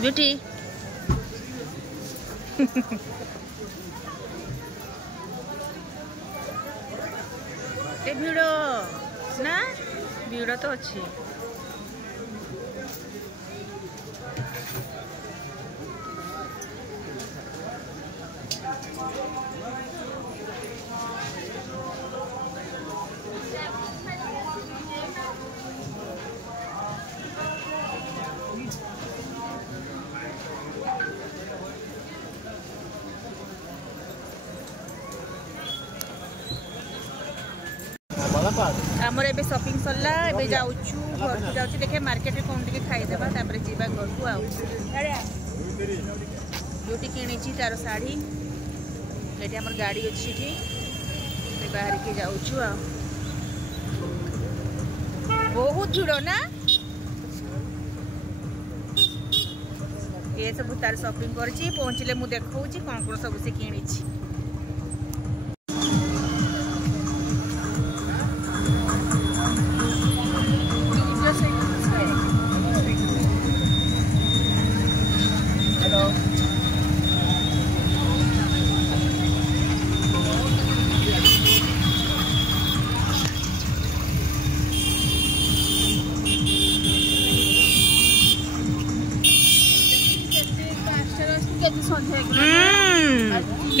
Beauty ए भिड़ ना भिड़ तो अच्छी आमर ए शॉपिंग सरला ए जाऊँ घर को जाऊँ देखे मार्केट में कौन टे खाईदेवा तापर जीवा घर को ब्यूटी कि तार शाढ़ी ये आम गाड़ी अच्छी बाहर के जाऊँ बहुत भिड़ ना ये सब तार शॉपिंग कर पहुँचले मुझे देखा कौन कौन सब से कि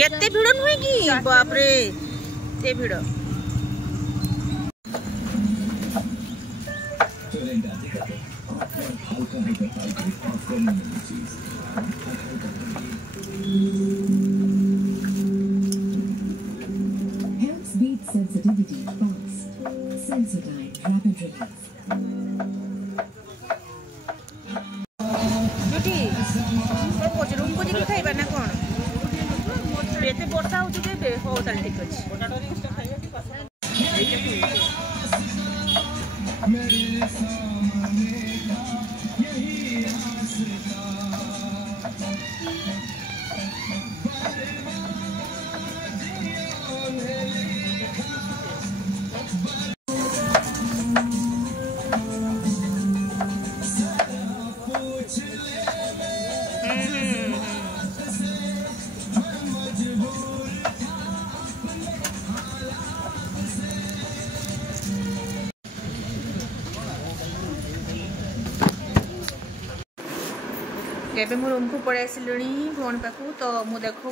केते भिड़ नुहे कि बाप रे ते भिड़ Helps beat sensitivity fast. Sensodyne rapid relief. Beauty room को जी खाइबा ना कौन एते वर्षा हो हो ठीक एबे मो रूम को पड़े आसिलुणी भौणी पाखु तो मु देखा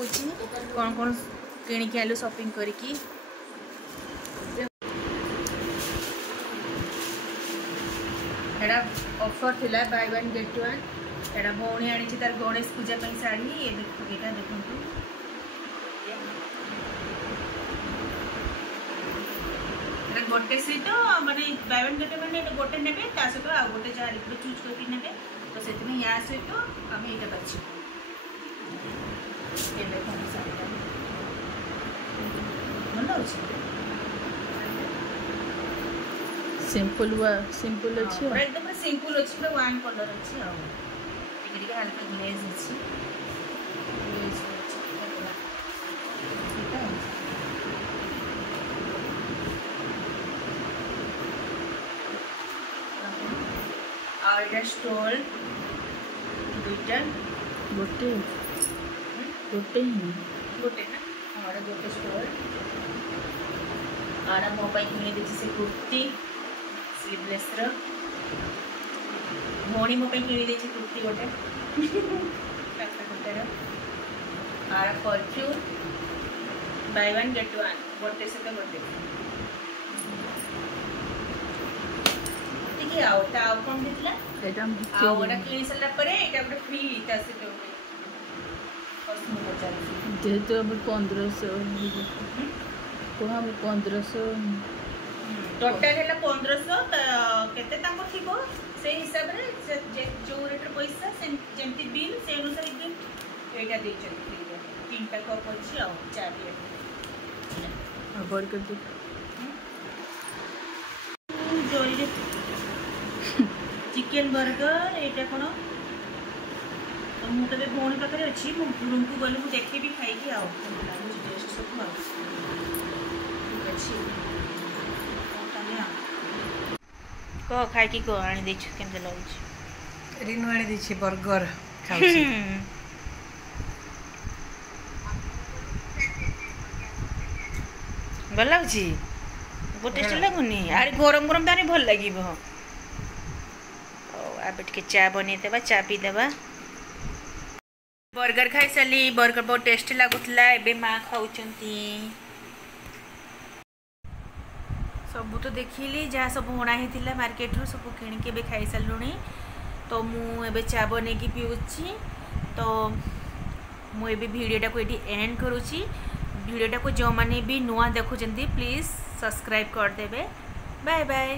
कौन कौन किणिक आलु शॉपिंग करिकी एडा ऑफर थिला बाय वन गेट वन एडा भौणी आनी तार गणेश पूजा पे साड़ी ये देखा देखंतु एडा गोटे सहित माने बाय वन गेट वन गोटे नेबे ता सहित आ गोटे जा लिक्विड चूज करके नेबे तो से या सहित आम ये बाछी भल सिंपल अच्छी एकदम सिंपल अच्छी पूरा वन कलर अच्छी हल्का ग्लेज अच्छी और स्टोल दुईटा गोटे गोटे ही गोटे ना हमारा गोटे स्टोर आड़ा मो पाई किने देछि से कुर्ती स्लीवलेस रो मोणी मो पाई किने देछि कुर्ती गोटे कासा गोटे रो आड़ा perfume by one get one गोटे से तो गोटे ठीक है आउ ता आउ कोन दितला एटा आउ ओडा किनि सला परे एटा गोटे फ्री ता से तो कस्टमर बचार जेहेतु हम 1500 को हम 1500 टोटल है 1500 केते ताको थिबो से हिसाब रे जो रेट पैसा से जेमती बिल से अनुसार गिफ्ट एटा दे चली तीनटा कप अछि आ चा पिए बर्गर जोरी चिकन बर्गर एटा कोन तो मु तबे भोणी पाखरे अछि मु रूम को गले मु देखि भी खाई की आओ टेस्ट सब आ अछि को खाई की को आनी दे छु केम लागै छु रिनु आनी दी छी बर्गर खाउछी भल लाଗୁଛି बहुत टेस्ट लागुनी आरे गरम गरम तानी भल लागिबो ओ आबे के चा बनी देबा चा पी देबा बर्गर खाई सली बर्गर बहुत टेस्ट लागुतला एबे मा खाउचंती सब तो देखिली जहाँ सब होना ही थिला मार्केट रू सब किन के बे खाई सलुनी तो मु एबे चा बने की पिउची तो मु एबे वीडियोटा को एटी एंड करूची वीडियोटा को जो माने भी नुआ देखुचंती प्लीज सब्सक्राइब कर देबे बाय बाय।